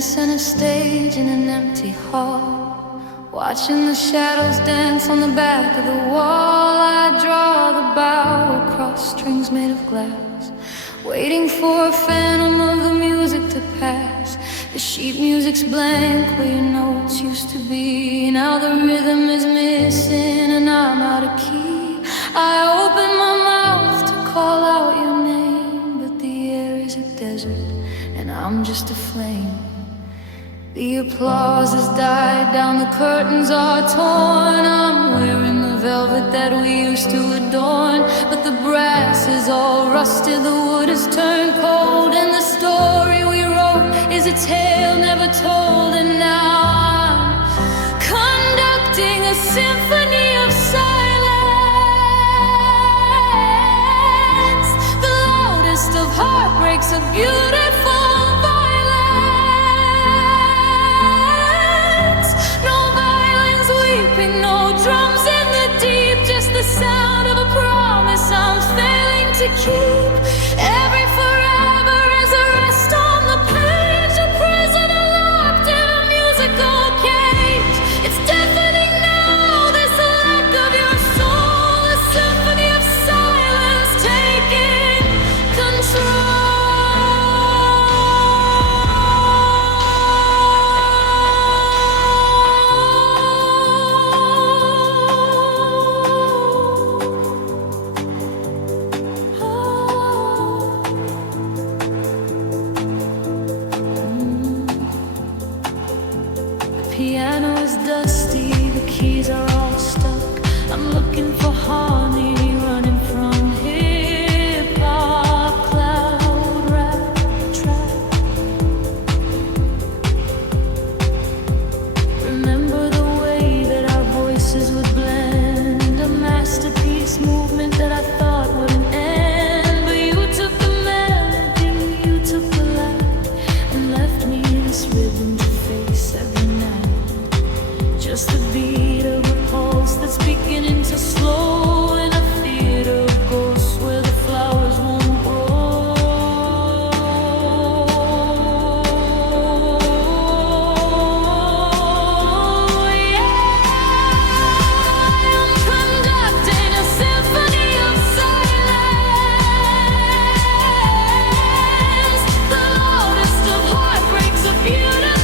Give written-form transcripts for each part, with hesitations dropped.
center stage in an empty hall, watching the shadows dance on the back of the wall. I draw the bow across strings made of glass, waiting for a phantom of the music to pass. The sheet music's blank where your notes used to be. Now the rhythm is missing and I'm out of key. I open my mouth to call out your name, but the air is a desert and I'm just a flame. The applause has died down, the curtains are torn. I'm wearing the velvet that we used to adorn, but the brass is all rusted, the wood has turned cold, and the story we wrote is a tale never told. And now I'm conducting a symphony of silence, the loudest of heartbreaks, a beautiful no drums in the deep, just the sound of a promise I'm failing to keep. Every forever is a rest on the page, a prisoner locked in a musical cage. It's deafening now, this lack of your soul, a symphony of silence taking control. Piano is dusty, the keys are all stuck. I'm looking for harmony, running from hip-hop, cloud, rap, trap. Remember the way that our voices would blend, a masterpiece movement that I thought wouldn't end. But you took the melody, you took the light, and left me this rhythm to face every night. Just the beat of a pulse that's beginning to slow in a theater of ghosts where the flowers won't grow. Yeah, I'm conducting a symphony of silence, the loudest of heartbreaks, a beautiful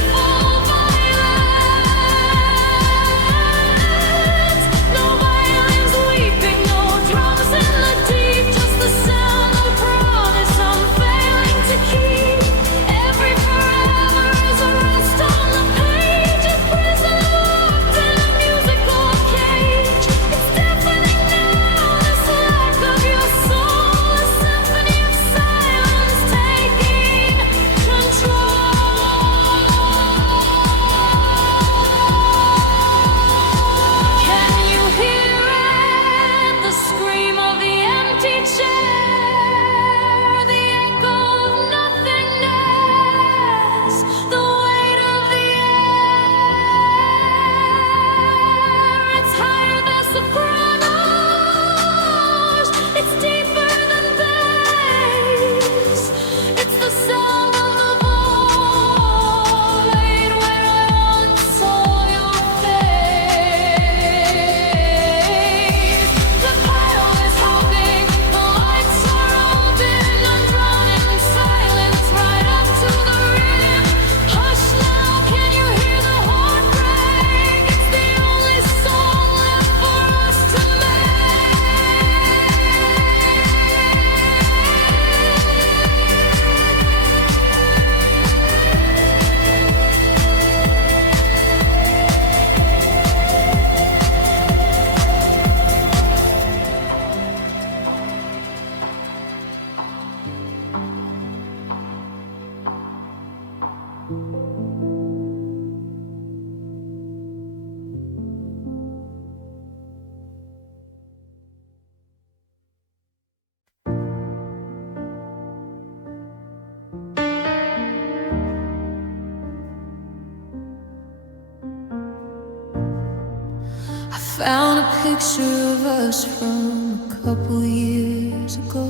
Found a picture of us from a couple years ago,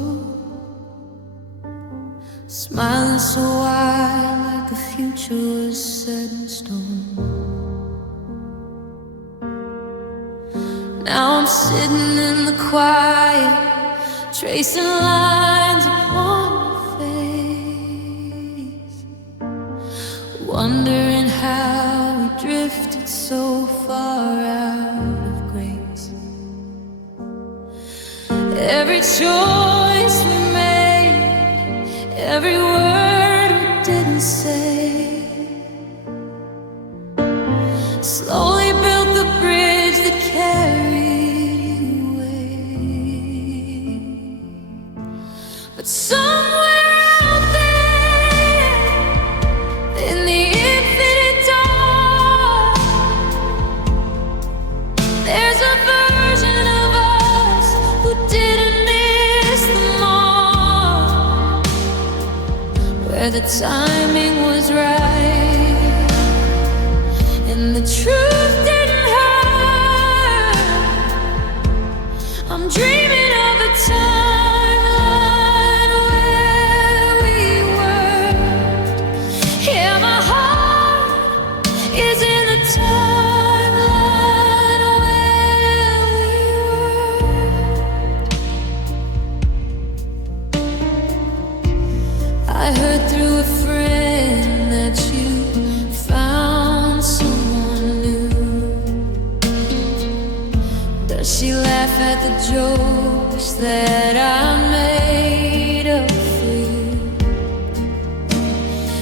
smiling so wide like the future future was set in stone. Now I'm sitting in the quiet, tracing lines upon my face, wondering how we drifted so far out of grace. Every choice we made, every word we didn't say, slowly built the bridge that carried you away. But somewhere out there, in the infinite dark, there's a version of us who didn't miss the mark, where the timing was right and the truth didn't hurt. I'm dreaming of a timeline where we were. Yeah, my heart is in the timeline where we were. I heard through a friend that you found someone new. Does she laugh at the jokes that I made up for you?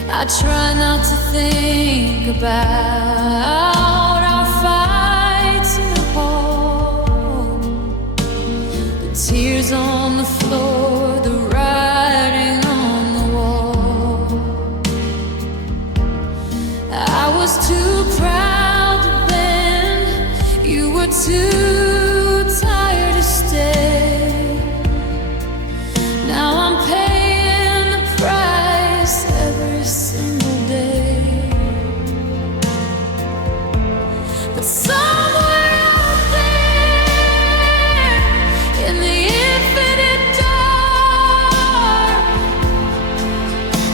I try not to think about our fights in the hall, the tears on the floor, the writing on the wall. I was too proud to bend, you were too tired to stay. Now I'm paying the price every single day. But somewhere out there, in the infinite dark,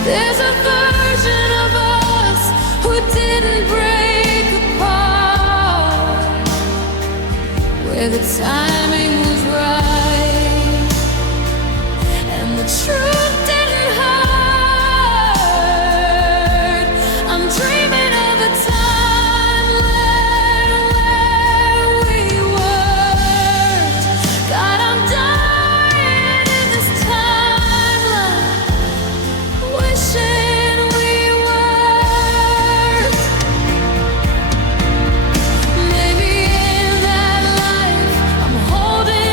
there's a version of us who didn't break apart, where the timing was right and the truth didn't hurt. I'm dreaming of a timeline where we were. God, I'm dying in this timeline, wishing we were. Maybe in that life I'm holding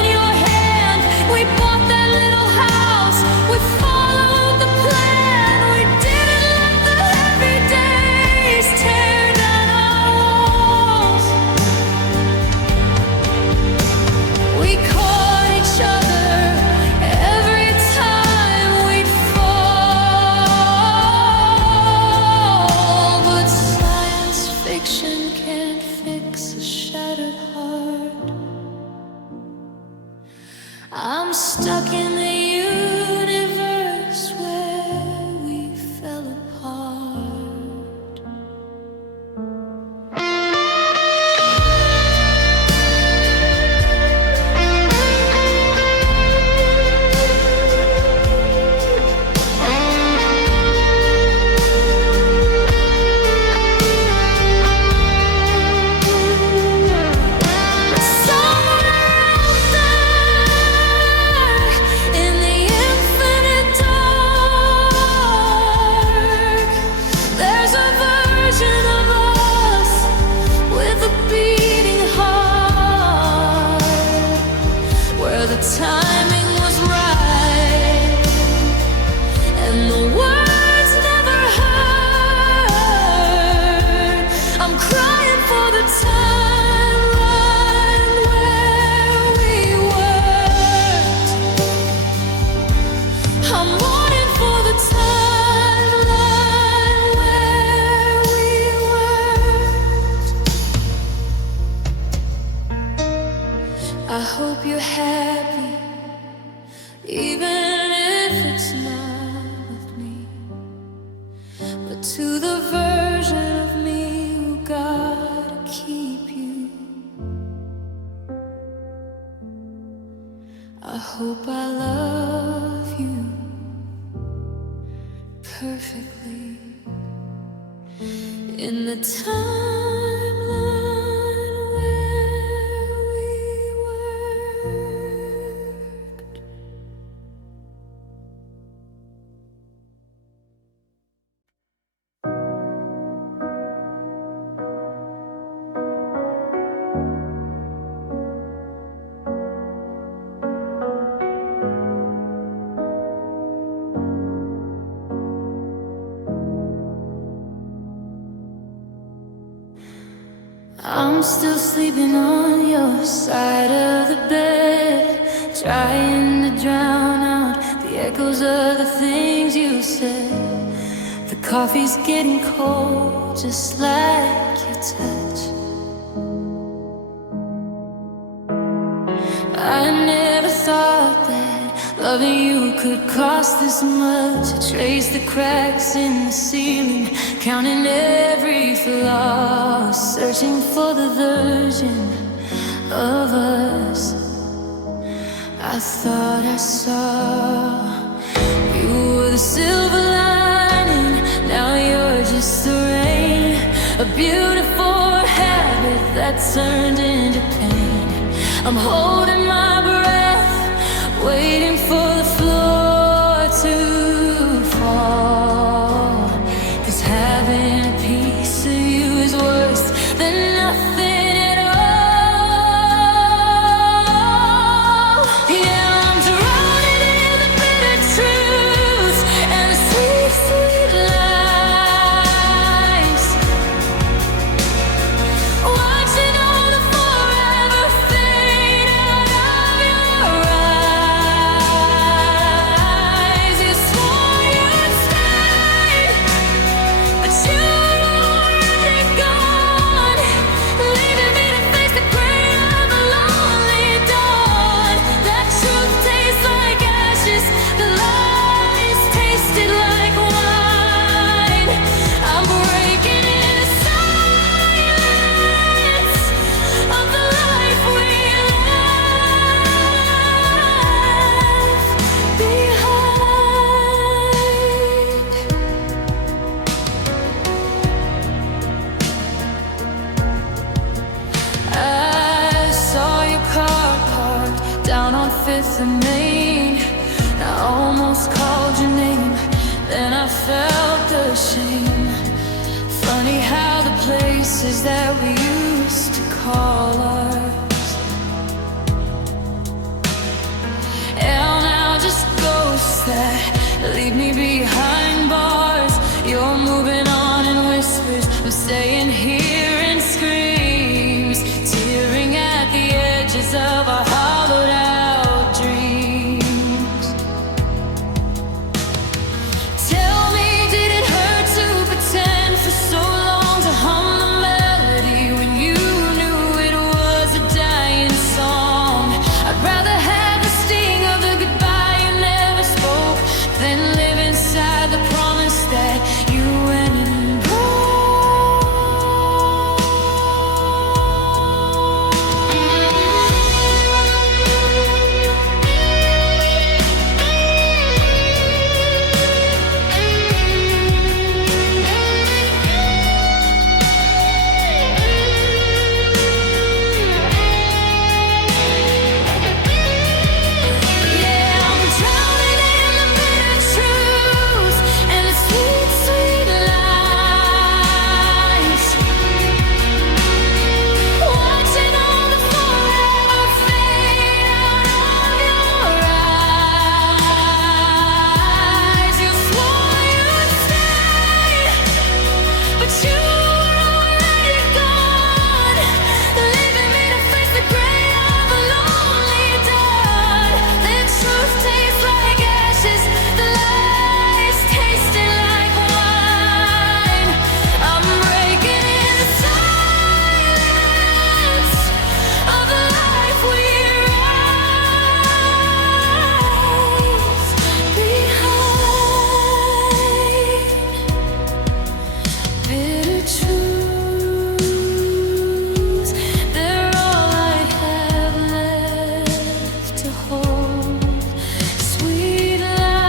in the timeline where we were. I'm still sleeping on your side of the bed, trying to drown out the echoes of the things you said. The coffee's getting cold, just like your touch. I never thought that loving you could cost this much. I traced the cracks in the ceiling, counting every flaw, searching for the version of us I thought I saw. You were the silver lining, now you're just the rain, a beautiful habit that turned into pain. I'm holding my breath, waiting for the floor to fall. 'Cause having a piece of you is worse than nothing at all. Yeah, I'm drowning in the bitter truth and the sweet, sweet lies. Watching all the forever fade out of your eyes. You swore you'd stay, but you're already gone, leaving me to face the gray of a lonely dawn. That truth tastes like ashes, the lies tasted like wine. I'm breaking into silence of the life we left behind. I saw your car parked down on 5th and Main. I almost called your name, then I felt the shame. Funny how the places that we used to call ours are now just ghosts that leave me behind bars. You're moving on in whispers, I'm staying here in screams, tearing at the edges of our hollowed out dreams. Tell me, did it hurt to pretend for so long to hum the melody when you knew it was a dying song? I'd rather have the sting of the goodbye you never spoke than live inside the promise that you went and broke. Yeah, I'm drowning in the bitter truth and the sweet, sweet lies. Watching all the forever fade out of your eyes. You swore you'd stay, but you were already gone, leaving me to face the gray of a lonely dawn. The truth tastes like ashes, the lies tasted like wine. I'm breaking into silence of the life we left behind. Bitter truths, they're all I have left to hold. Sweet lies,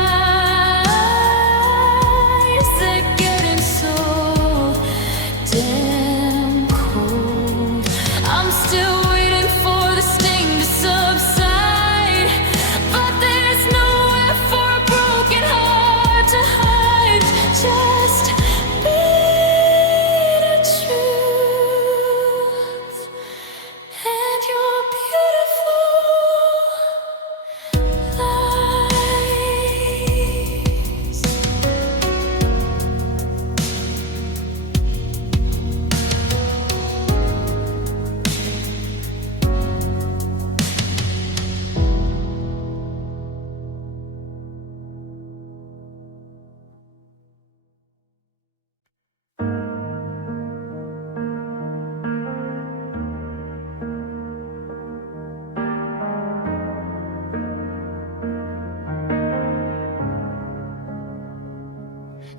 they're getting so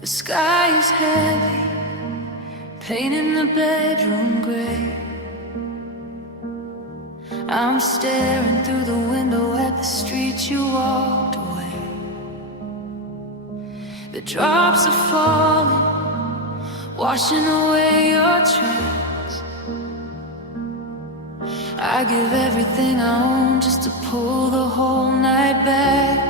The sky is heavy, painting the bedroom gray. I'm staring through the window at the street you walked away. The drops are falling, washing away your tracks. I give everything I own just to pull the whole night back.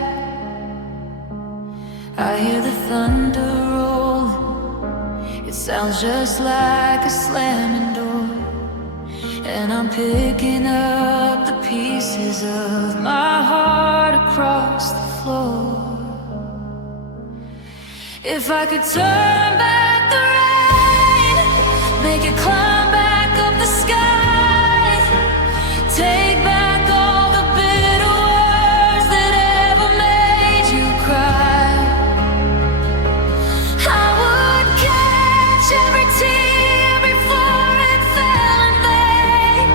I hear the thunder rolling, it sounds just like a slamming door. And I'm picking up the pieces of my heart across the floor. If I could turn back the rain, make it climb back up the sky, take back all the bitter words that ever made you cry, I would catch every tear before it fell in vain.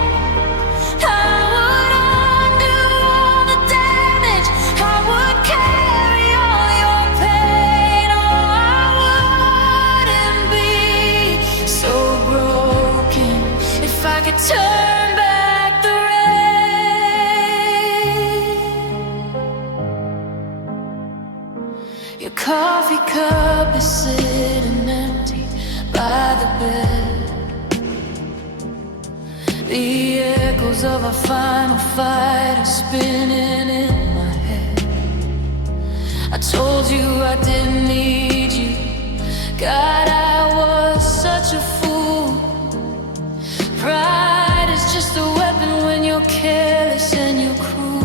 I would undo all the damage, I would carry all your pain. Oh, I wouldn't be so broken if I could turn back the rain. Your coffee cup is sitting empty by the bed. The echoes of our final fight are spinning in my head. I told you I didn't need you, God, I was such a fool. Pride is just a weapon when you're careless and you're cruel.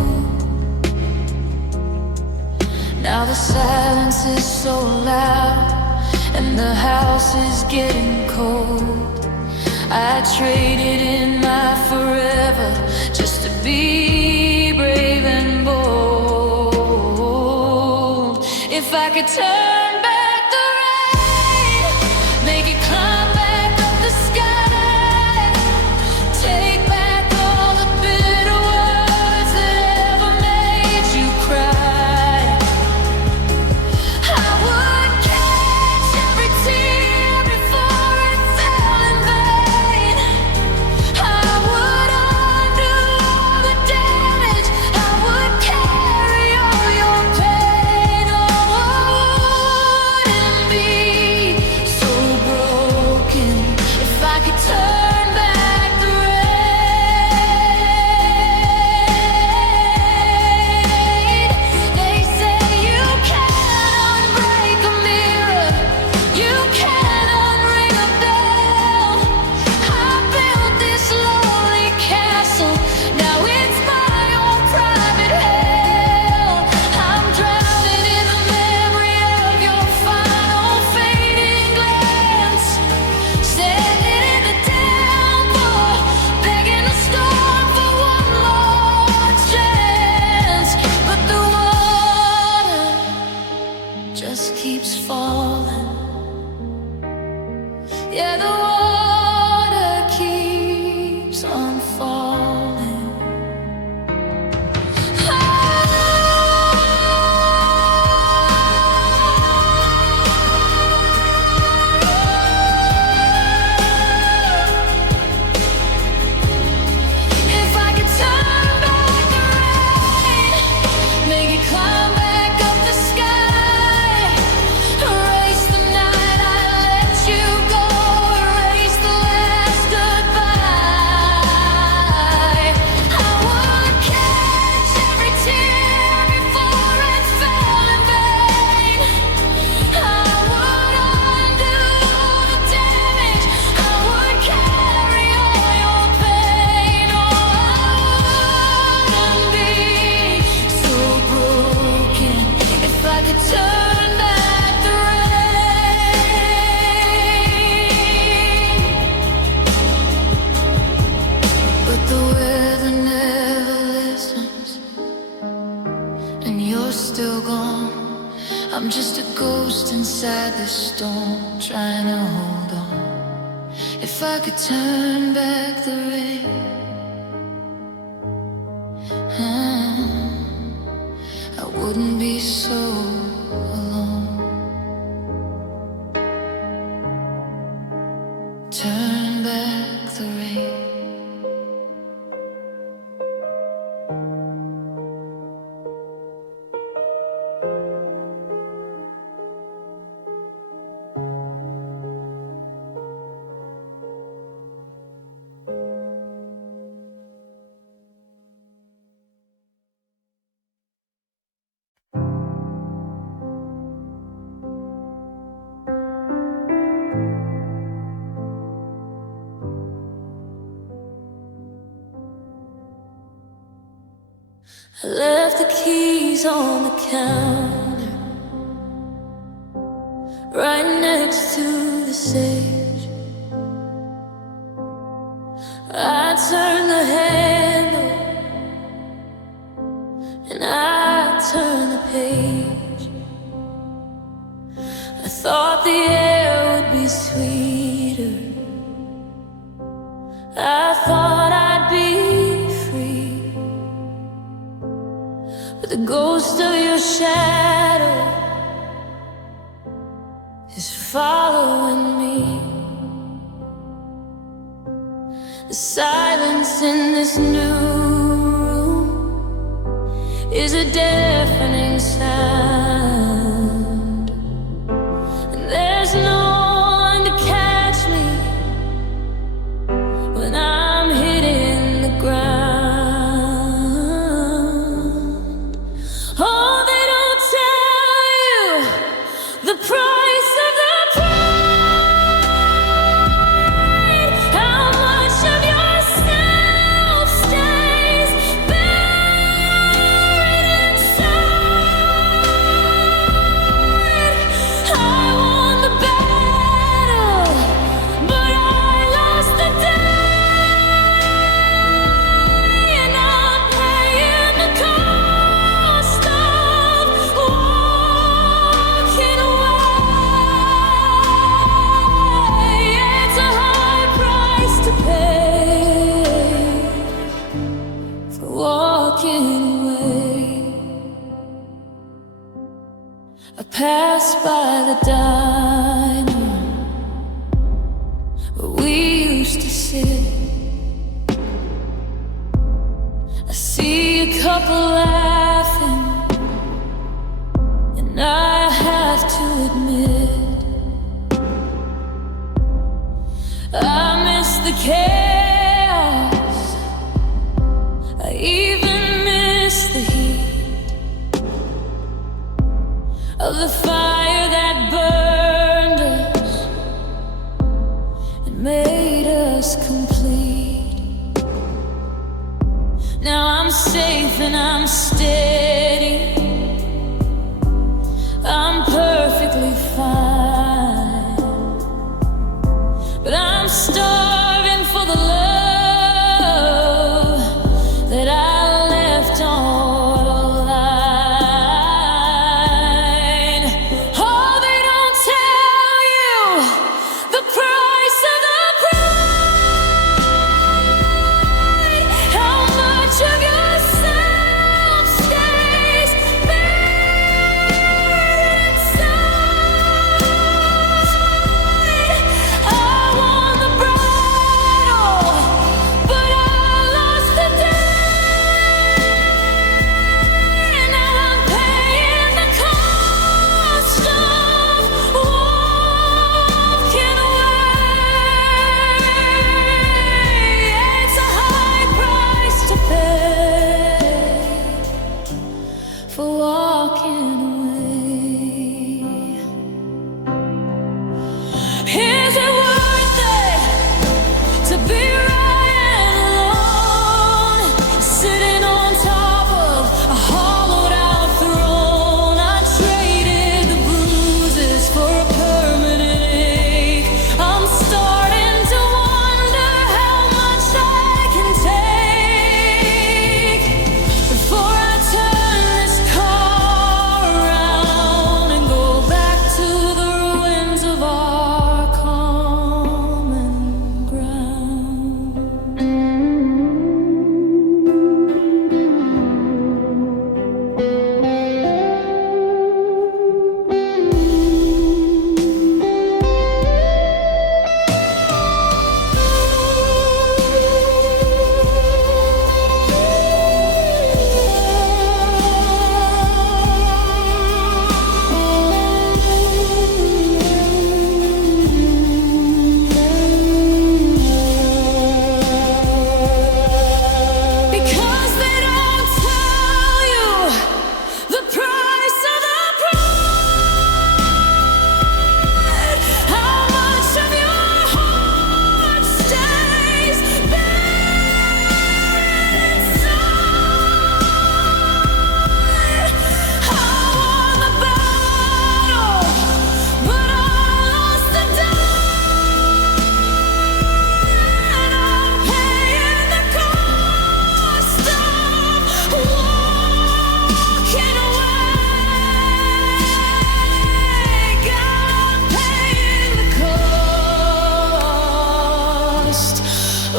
Now the silence is so loud and the house is getting cold. I traded in my forever just to be brave and bold. If I could turn back the rain, make it climb back up the sky, take back all the bitter words that ever made you cry, I would catch every tear before it fell in vain. I would undo all the damage, I would carry all your pain. Oh, I wouldn't be so broken if I could turn back the rain. They say you can't unbreak a mirror, you can't unring a bell. I built this lonely castle, now it's my own private hell. I'm drowning in the memory of your final fading glance, standing in the downpour, begging the storm for one more chance. But the water just keeps falling. Yeah, the water keeps on falling. If I could turn back the rain, make it climb back up the sky, erase the night I let you go, erase the last goodbye. I would catch every tear before it fell in vain. I would undo all the damage, I would carry all your pain. Oh, I wouldn't be so broken if I could turn back the rain. But the weather never listens, and you're still gone. I'm just a ghost inside this storm, trying to hold on. If I could turn back the rain, I wouldn't be so alone. Turn back the rain. I left the keys on the counter, right next to the sage. I turned the handle and I turned the page. I thought the air would be sweeter, I thought I'd be free, but the ghost of your shadow is following me. The silence in this new room is a deafening sound, and there's no one to catch me when I'm hitting the ground. Oh, they don't tell you the price of the pride, how much of yourself stays buried inside. I won the battle, but I lost the day, and I'm paying the cost of walking away. It's a high price to pay for walking away. I passed by the diner where we used to sit. I see a couple laughing, and I have to admit I miss the chaos, I even miss the heat of the fire that burned us and made us complete. Now I'm safe and I'm steady, I'm perfectly fine, but I'm starving for the love that I left on the line. Oh, they don't tell you the price of the pride, how much of yourself stays buried inside. I won the bride.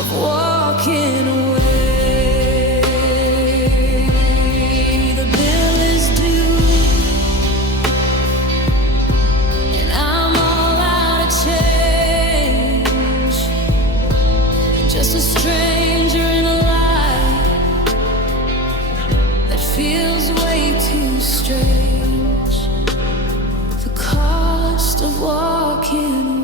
of walking away. The bill is due, and I'm all out of change. Just a stranger in a life that feels way too strange. The cost of walking away.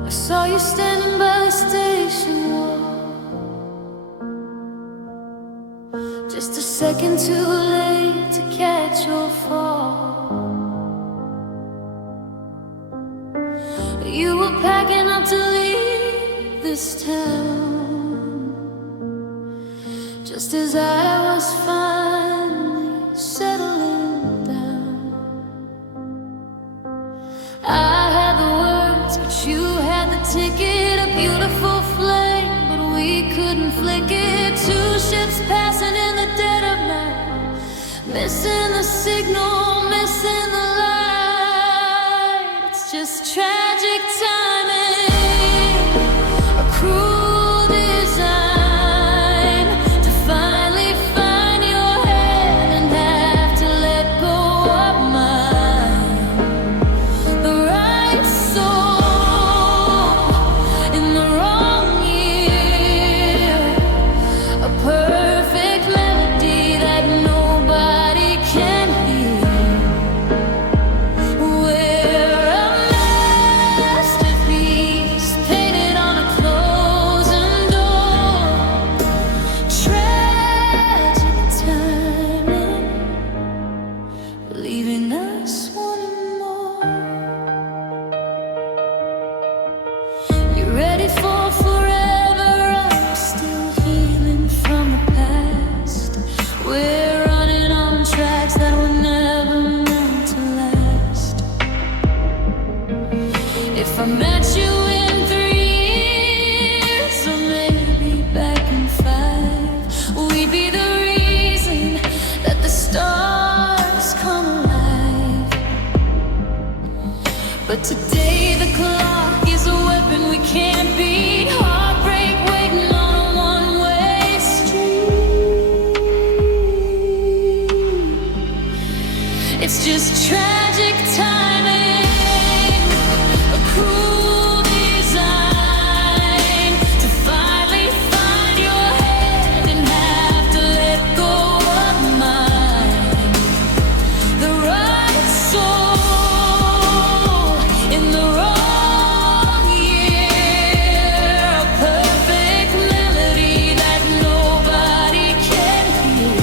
I saw you standing by the station wall, just a second too late to catch your fall. You were packing up to leave this town, just as I was finally settling down. I had the words, but you had the ticket, a beautiful flame, but we couldn't flick it. Two ships passing in the dead of night, missing the signal, missing the light. It's just tragic timing, a cruel design, to finally find your head and have to let go of mine. The right soul in the wrong year, a perfect melody that nobody can hear. We're a masterpiece painted on a closing door. Tragic timing, leaving us wanting more. You're ready for forever, I'm still healing from the past. We're running on tracks that were never meant to last. If I met you in 3 years, or maybe back in 5, we'd be the reason that the stars come alive. But today the clock is a weapon we can't beat. Heartbreak waiting on a one-way street. It's just tragic timing, a cruel design, to finally find your head and have to let go of mine. The right soul in the wrong year, a perfect melody that nobody can hear.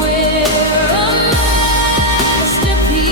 We're a masterpiece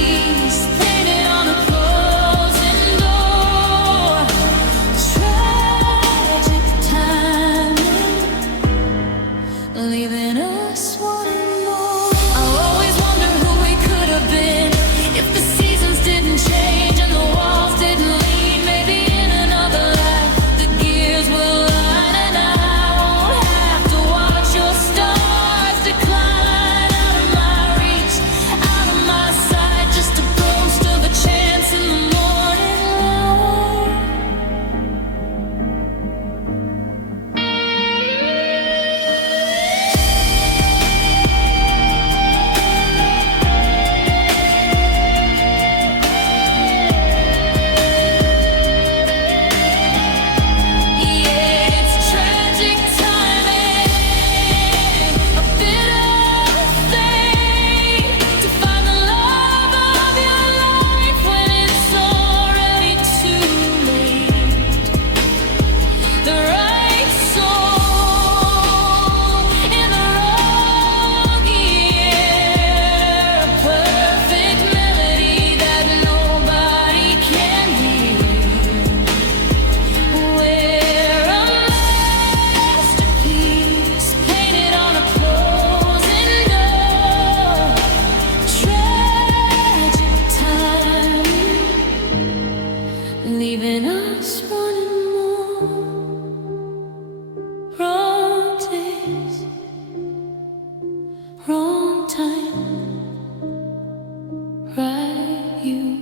write you.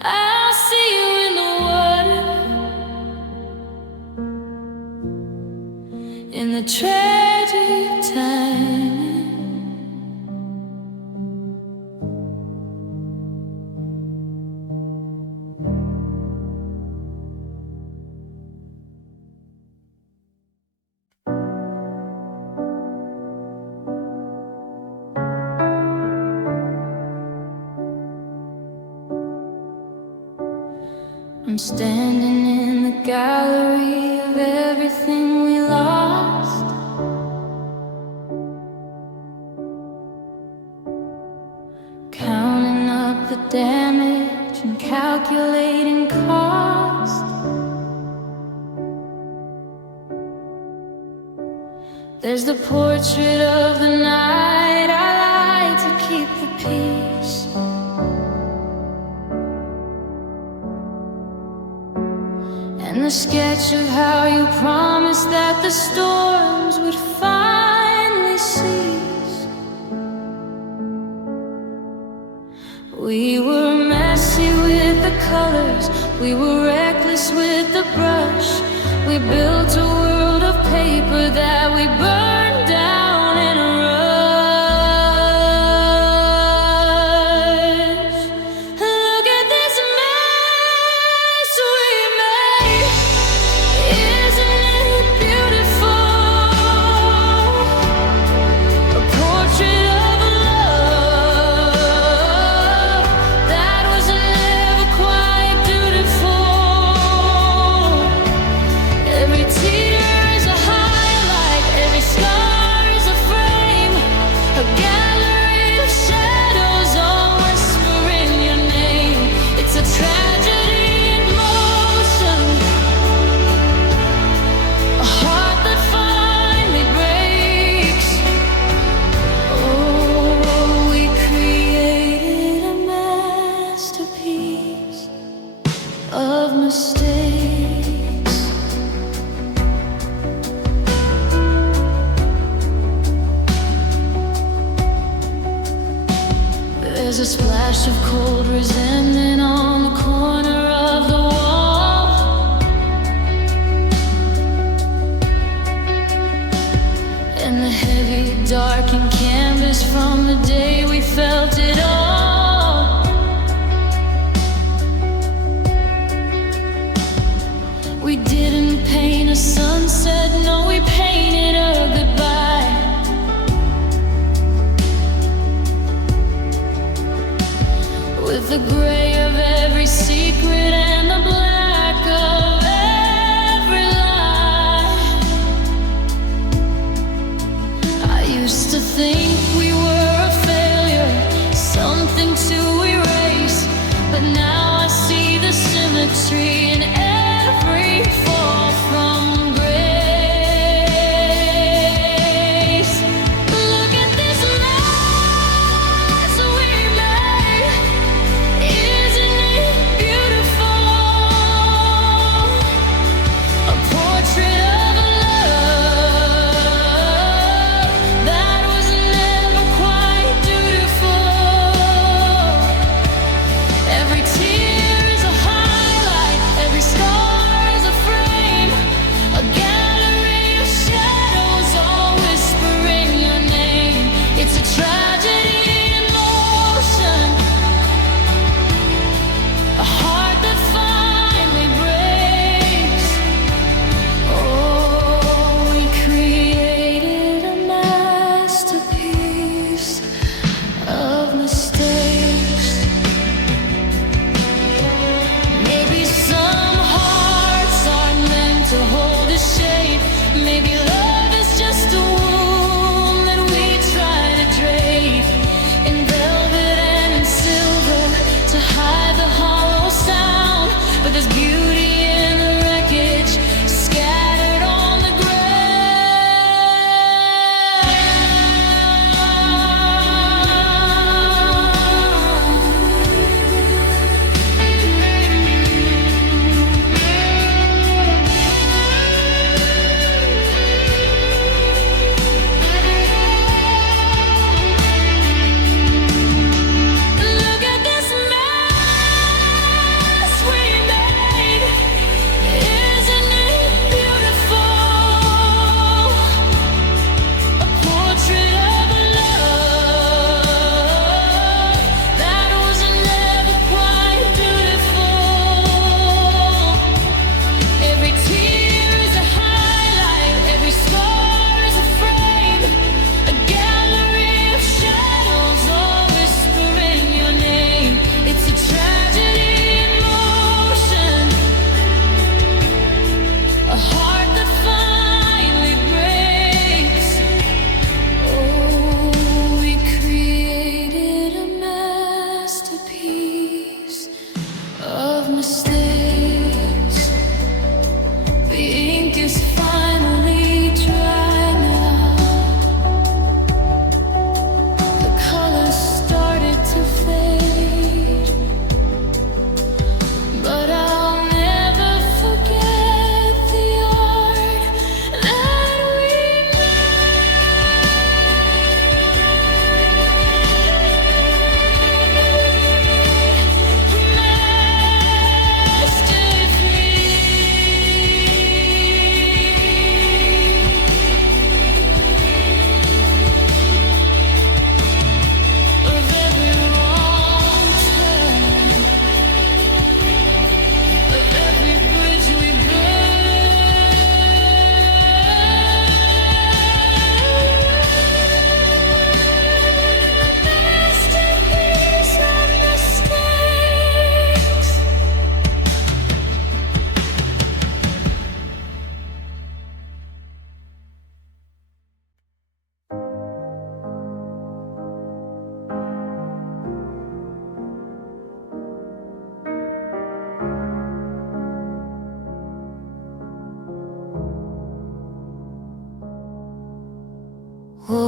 I'll see you in the water, in the tragic time. I'm standing in the gallery of everything we lost, counting up the damage and calculating cost. There's the portrait of the night I lied to keep the peace. And the sketch of how you promised that the storms would finally cease. We were messy with the colors, we were reckless with the brush. We built a world of paper that we burned down in a rush. Look at this mess we made. Isn't it beautiful? A portrait of a love that was never quite dutiful. Every tear is a highlight, every scar is a frame, a gallery of shadows all whispering your name. It's a tragedy in motion, a heart that finally breaks. Oh, we created a masterpiece of mistakes. There's a splash of cold resentment on the corner of the wall, and the heavy, darkened canvas from the day we felt it all. We didn't paint a sunset, no, we painted a goodbye. With the gray of every secret and the black of every lie. I used to think we were a failure, something to erase, but now I see the symmetry in every fall from grace. Look at this mess we made. Isn't it beautiful? A portrait of a love that was never quite dutiful. Every tear is a highlight, every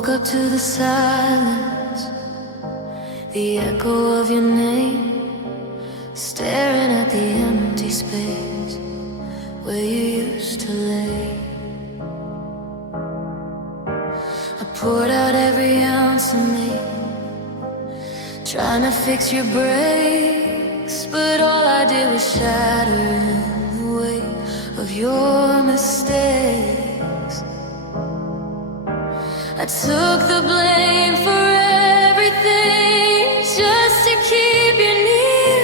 woke up to the silence, the echo of your name, staring at the empty space where you used to lay. I poured out every ounce of me, trying to fix your breaks, but all I did was shatter in the weight of your mistakes. I took the blame for everything just to keep you near.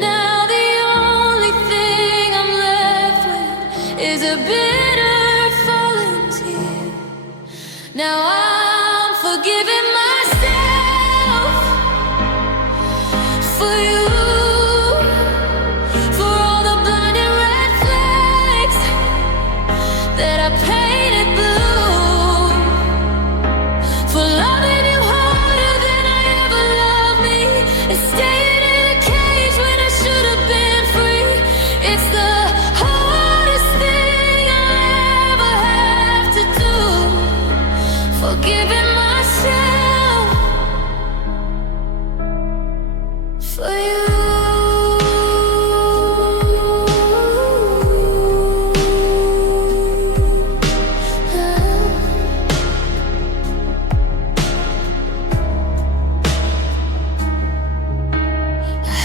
Now the only thing I'm left with is a bitter falling tear. Now I'm forgiving myself for you, for all the blinding red flags that I painted blue, for loving you harder than I ever loved me, and staying in a cage when I should have been free. It's the hardest thing I'll ever have to do, forgiving myself for you.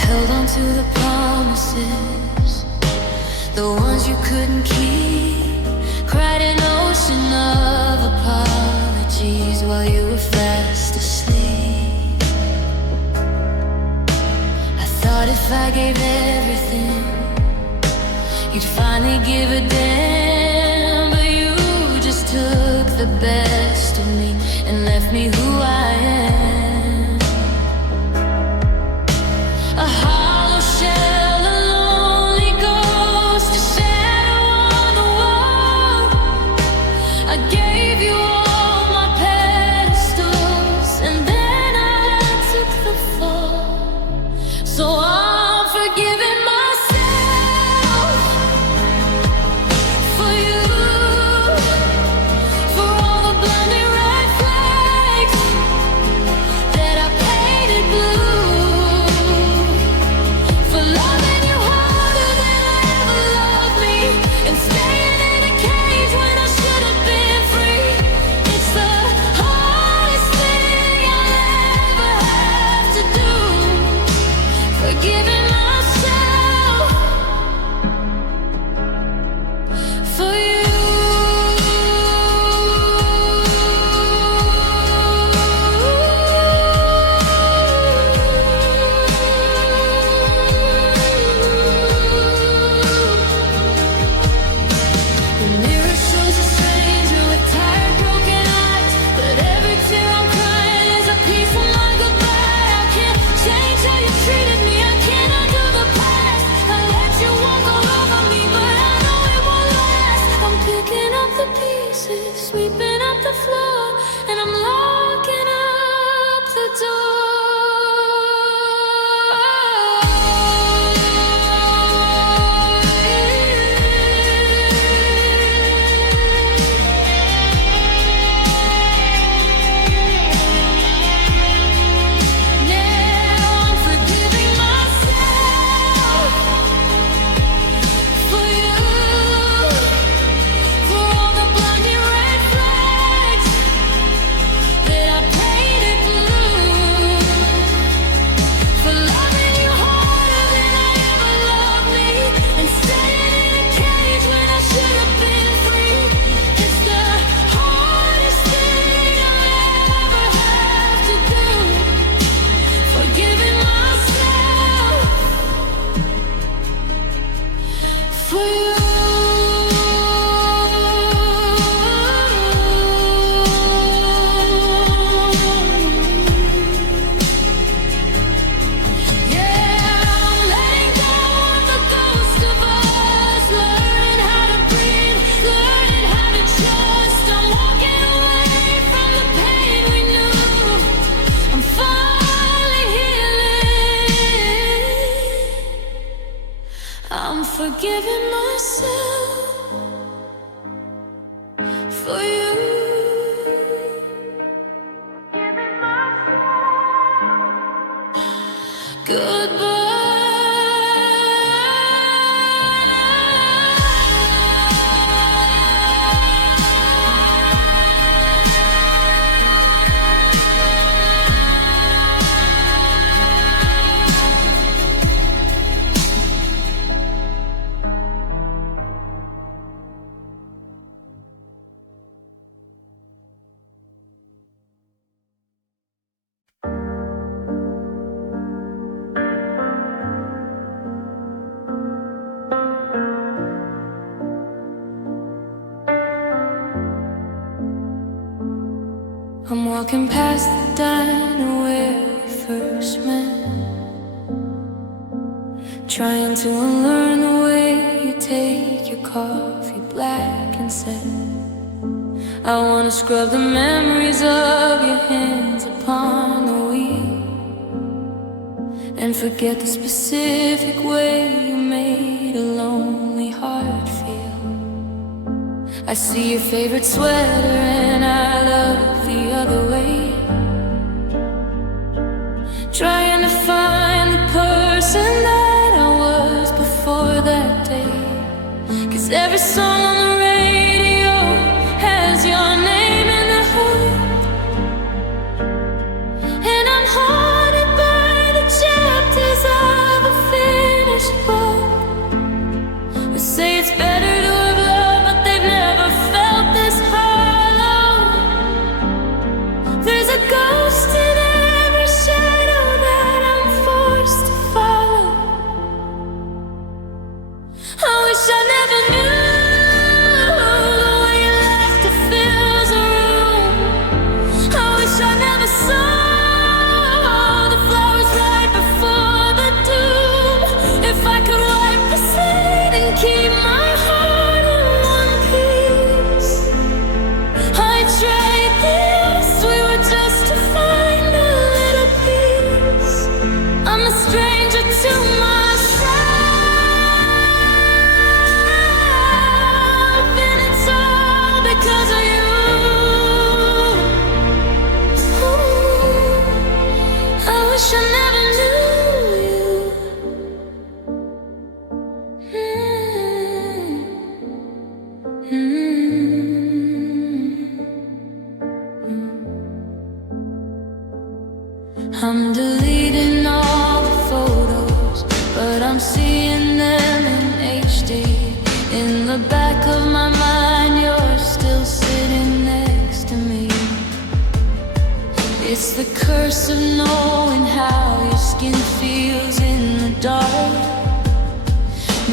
Held on to the promises, the ones you couldn't keep. Cried an ocean of apologies while you were fast asleep. I thought if I gave everything, you'd finally give a damn, but you just took the best of me and left me who I am. A hollow shell, a lonely ghost, a shadow on the wall. I gave you all my pedestals, and then I took the fall. So I'm forgiving myself for you, for all the blinding red flags that I painted blue, for loving you harder than I ever loved me, and staying in a cage when I should have been free. It's the hardest thing I'll ever have to do, forgiving myself for you. The mirror shows a stranger with tired, broken eyes, but every tear I'm crying is a piece of my goodbye. I can't change how you treated me, I can't undo the past. I let you walk all over me, but I know it won't last. I'm picking up the pieces, sweeping up the floor, and I'm locking up the door. Now I'm forgiving myself for you, for all the blinding red flags that I painted blue, for loving you harder than I ever loved me, and staying in a cage when I should have been free. It's the hardest thing I'll ever have to do, forgiving myself for you. Yeah, I'm letting go of the ghost of us, learning how to breathe, learning how to trust. I'm walking away from the pain we knew. I'm finally healing. I'm forgiving myself for you. I'm walking past the diner where we first met, trying to unlearn the way you take your coffee black and set. I wanna scrub the memories of your hands upon the wheel and forget the specific way you made a lonely heart feel. I see your favorite sweater and I love the other way, trying to find the person that I was before that day. 'Cause every song on the radio has your name in the hood, and I'm haunted by the chapters of a finished book. They say it's better to have loved, but they've never felt this hollow. There's a ghost in every shadow that I'm forced to follow. I wish I never knew the way you laughter fills a room. I wish I never saw the flowers right before the doom. If I could wipe the slate and keep my heart in one piece, I'd trade this. We were just to find a little peace. I'm a stranger to myself, and it's all because of you. Ooh, I wish I never knew you. I'm deleting all the photos, but I'm seeing them in HD. In the back of my mind, you're still sitting next to me. It's the curse of knowing how your skin feels in the dark.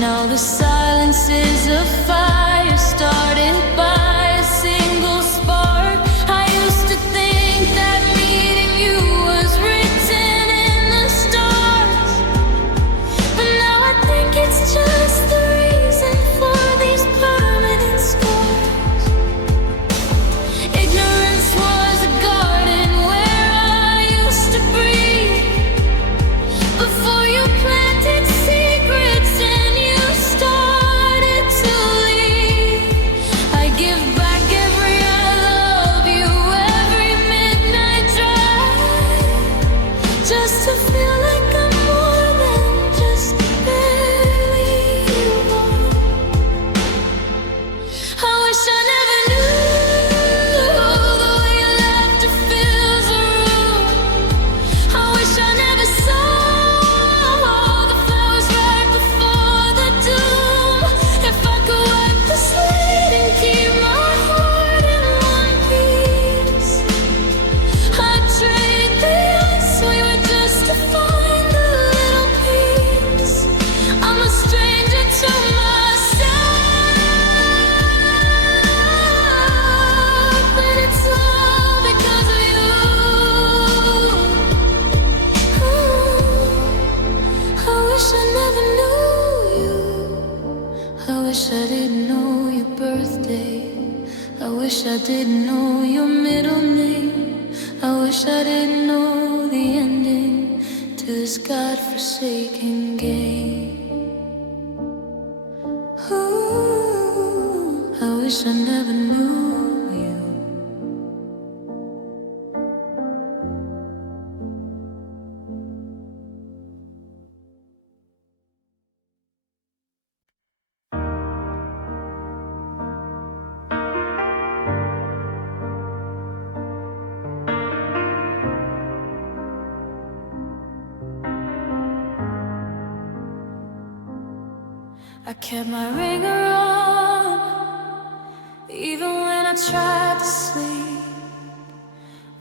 Now the silence is a fire started by a single spark. I used to think that meeting you was written in the stars, but now I think it's just the reason for these permanent scars. Ignorance was a garden where I used to breathe before you planted secrets and you started to leave. I give back every I love you, every midnight drive, just to feel like I'm more than just barely alone. I wish I never knew the way your laughter fills a room. I wish I never saw the flowers right before the doom. If I could wipe the slate and keep my heart in one piece, I'd trade the us. We were just to find a little peace. I'm a stranger to myself, and it's all because of you. Ooh, I wish I never knew you. I wish I didn't know your birthday. I wish I didn't know your middle name. I wish I didn't know the ending to this godforsaken game. Ooh, I wish I never knew you. I kept my ringer on, even when I tried to sleep,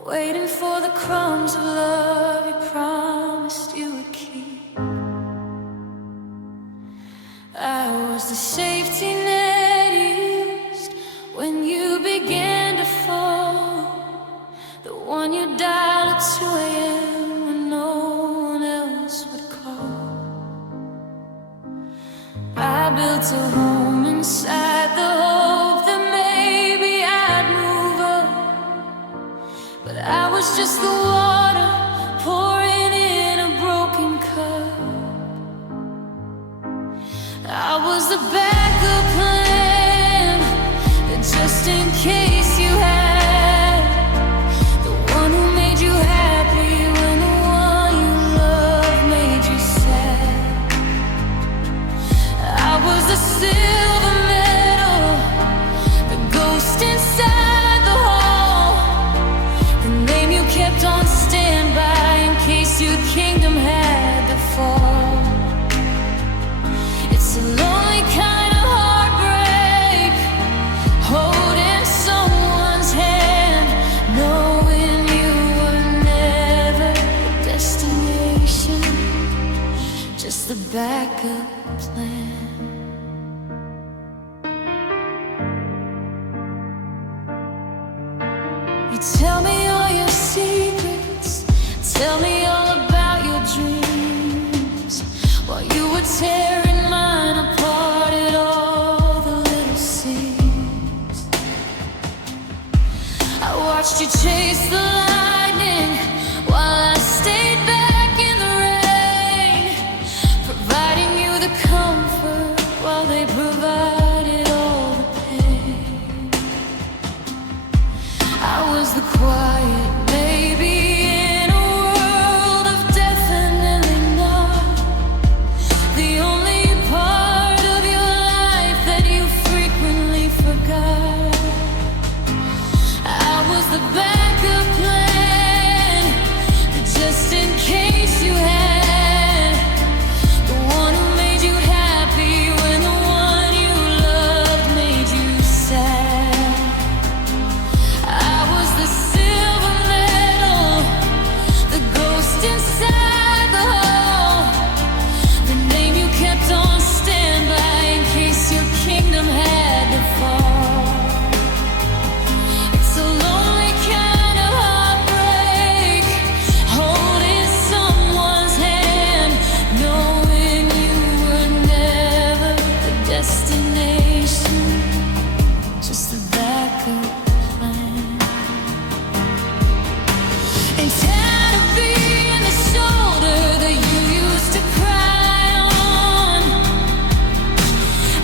waiting for the crumbs of love you promised you would keep. I was the safety net you used when you began to fall, the one you dialed at 2 a.m. when no one else would call. I built a home inside the hope that maybe I'd move up, but I was just the water pouring in a broken cup. I was the backup plan, just in case you had the one who made you happy when the one you loved made you sad. I was the silver medal, the ghost inside the hall, the name you kept on standby in case your kingdom had to fall. It's a lonely kind of heartbreak, holding someone's hand, knowing you were never the destination, just the backup plan. You tell me all your secrets, tell me all about your dreams, while you were tearing mine apart at all the little seams. I watched you chase the lightning while I stayed back in the rain, providing you the comfort while they provided all the pain. I was the quiet baby in a world of definitely not, the only part of your life that you frequently forgot. I was the backup plan, just in case you had the one who made you happy when the one you loved made you sad. I was the silver medal, the ghost inside the hall, the name you kept on standby in case your kingdom had to fall. It's a lonely kind of heartbreak, holding someone's hand, knowing you were never the destination, just the backup plan. And tired of being the shoulder that you used to cry on,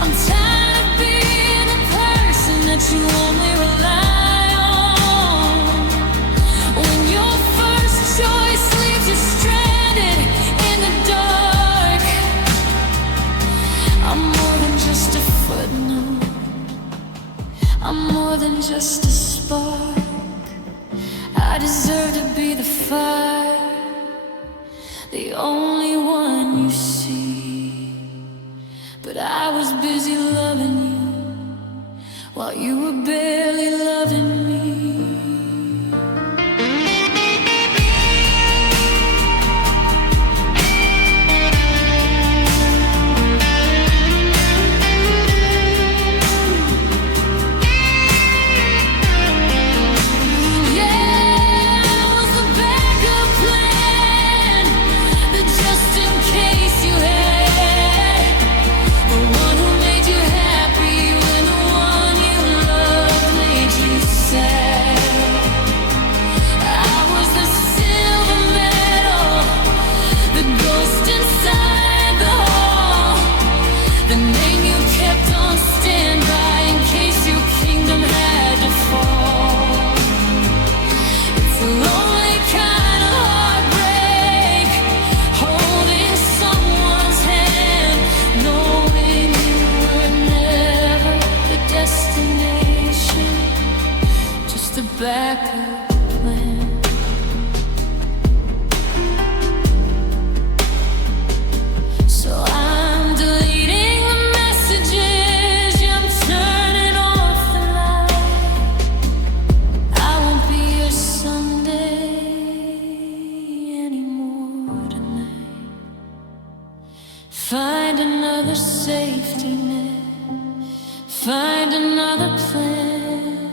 I'm tired of being the person that you only rely on. When your first choice leaves you stranded in the dark, I'm more than just a footnote, I'm more than just a spark. I deserve to be the fire, the only one you see. But I was busy loving you while you were barely loving me. Yeah, I was the backup plan, the just in case you had the one who made you happy when the one you loved made Find another safety net, find another plan,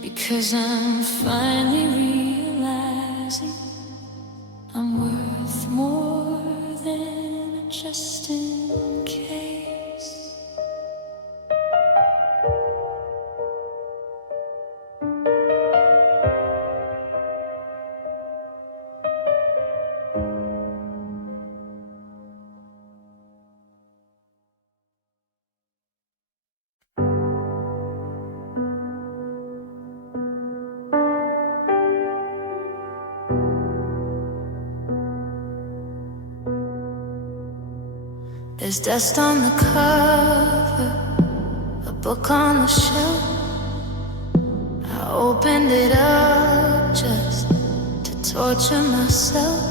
because I'm finally realizing I'm worth more than a just in case. There's dust on the cover, a book on the shelf. I opened it up just to torture myself.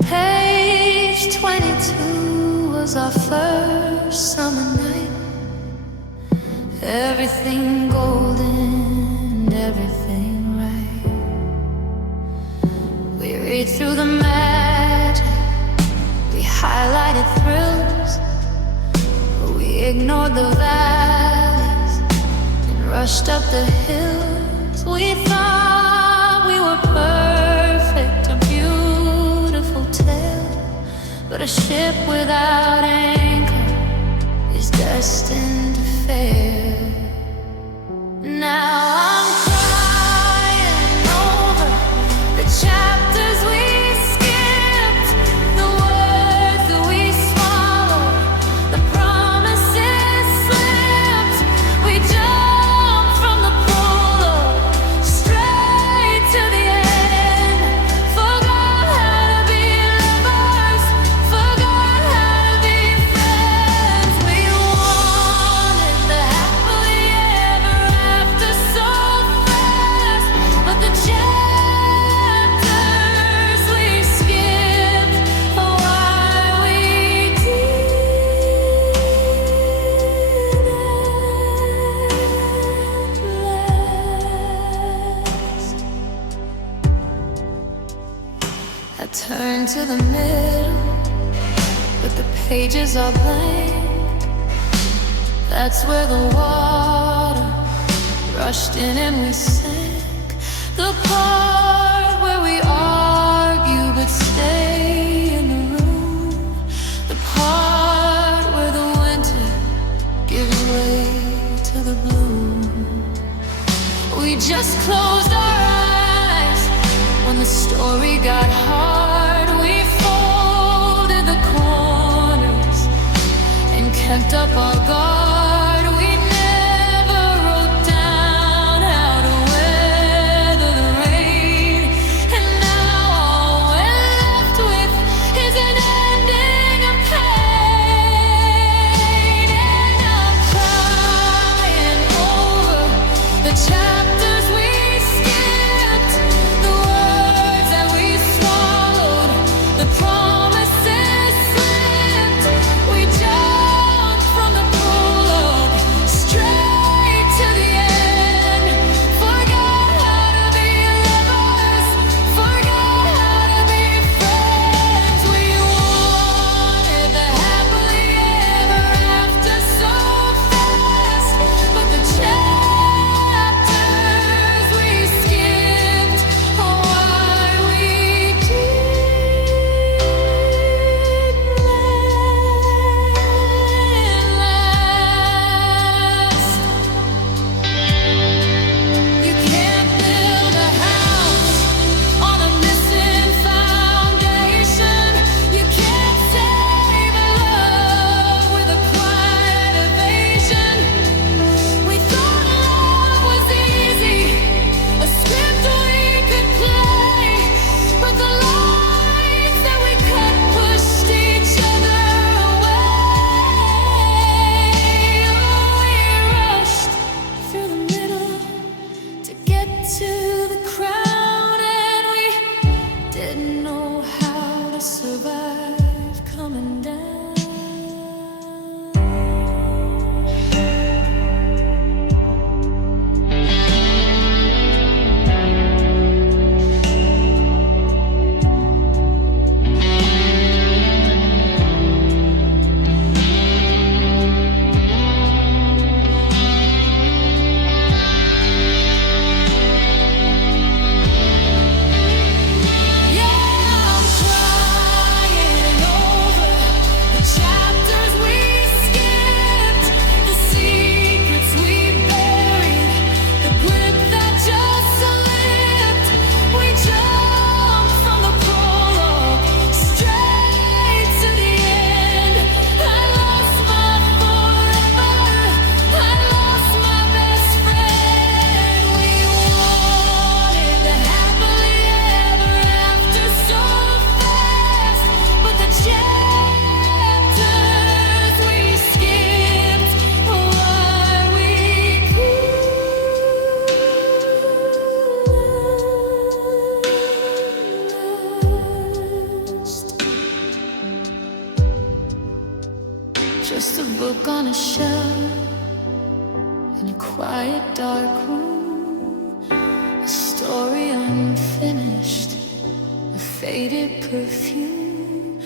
Page 22 was our first summer night. Everything golden, everything right. We read through the magic, we highlighted thrills, but we ignored the valleys and rushed up the hills. We thought we were perfect, a beautiful tale, but a ship without anchor is destined to fail. Now I'm crying over the chapters we skipped, the words that we swallowed, the promises slipped. We jumped from the prologue straight to the end. Forgot how to be lovers, forgot how to be friends. We wanted the happily ever after so fast, but the chapters we skipped are why we didn't last. I turned to the middle, but the pages are blank. That's where the water rushed in and we sank. The part where we argue but stay in the room. The part where the winter gives way to the bloom. We just closed our eyes when the story got hard. We folded the corners and kept up our guard. We never wrote down how to weather the rain, and now all we're left with is an ending of pain. And I'm crying over the chapters we skipped, the words that we swallowed, the promises slipped. We jumped from the prologue straight to the end. Forgot how to be lovers, forgot how to be friends. We wanted the happily ever after so fast, but the chapters we skipped are why we didn't last. You can't build a house on a missing foundation. You can't save a love with a quiet evasion. We thought love was easy, a script we could play, but the lines that we cut pushed each other away. We rushed through the middle to get to the crown, and we didn't know how to survive coming down. Just a book on a shelf in a quiet dark room, a story unfinished, a faded perfume.